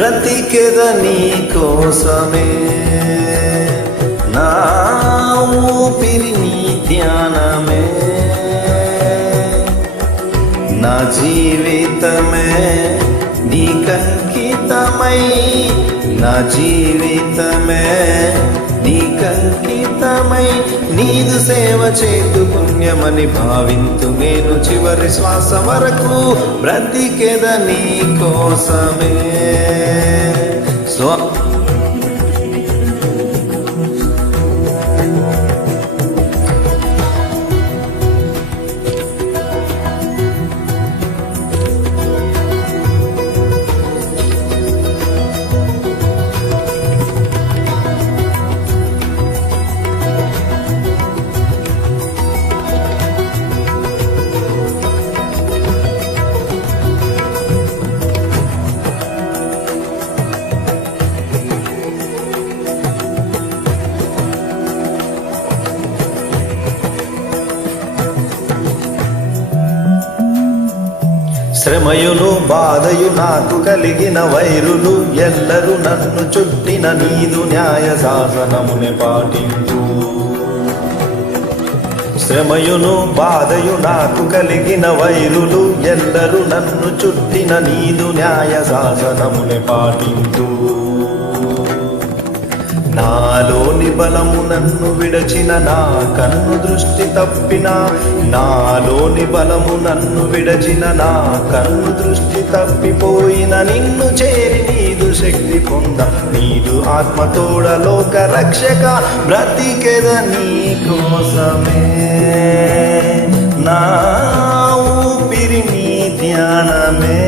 బ్రతికెద నీ కోసమే, నా ఊపిరి నీ ధ్యానమే, నా జీవితమే నీకంకితమై, నా జీవితమే నీకంకితమై, నీదు సేవ చేతు పుణ్యమని భావింతు నేను చివరి శ్వాస వరకు బ్రతికెద నీ కోసమే. శ్రమయును బాధయు నాకు కలిగిన వైరులు ఎల్లరూ నన్ను చుట్టిన నీదు న్యాయ శాసనమునే పాటించు. శ్రమయును బాధయు నాకు కలిగిన వైరులు ఎల్లరూ నన్ను చుట్టిన నీదు న్యాయ శాసనమునే పాటించు. నాలోని బలము నన్ను విడచిన నా కన్ను దృష్టి తప్పిన, నాలోని బలము నన్ను విడచిన నా కన్ను దృష్టి తప్పిపోయిన, నిన్ను చేరి నీదు శక్తి పొంద నీదు ఆత్మతోడ లోక రక్షక బ్రతికెద నీ కోసమే, నా ఊపిరి నీ ధ్యానమే.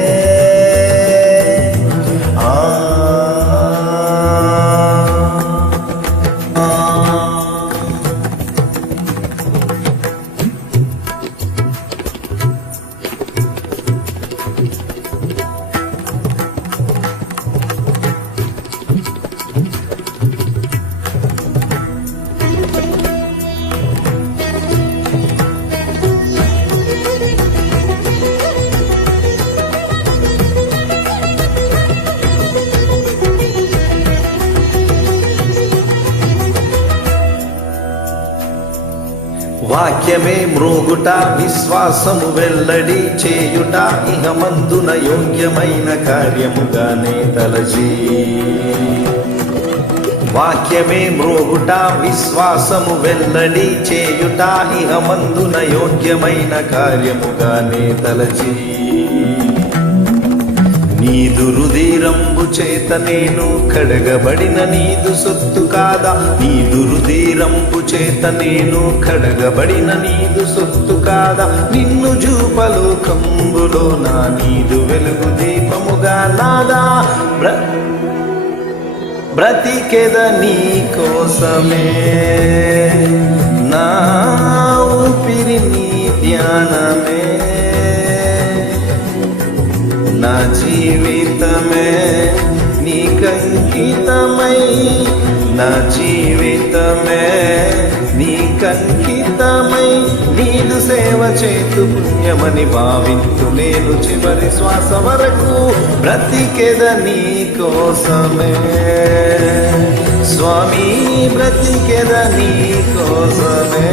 వాక్యమే మ్రోగుట విశ్వాసము వెల్లడి చేయుట, ఇహమందున యోగ్యమైన కార్యముగానే తలచి. వాక్యమే మ్రోగుట విశ్వాసము వెల్లడి చేయుట, ఇహమందున యోగ్యమైన కార్యముగానే తలచి. నీదు రుధిరంబు చేత నేను కడగబడిన నీదు సొత్తు కాదా, నీదు రుధిరంబు చేత నేను కడగబడిన నీదు సొత్తు కాదా, నిన్ను జూపలోకంబులో నా నీదు వెలుగు దీపముగా నాదా బ్రతికెద నీ కోసమే, నా ఊపిరి నీ ధ్యానమే, నా జీవితమే నీకంకితమై, నా జీవితమే నీకంకితమై, నీదు సేవ చేతు పుణ్యమని భావింతు నేను చివరి శ్వాస వరకు బ్రతికెద నీ కోసమే. స్వామి బ్రతికెద నీ కోసమే.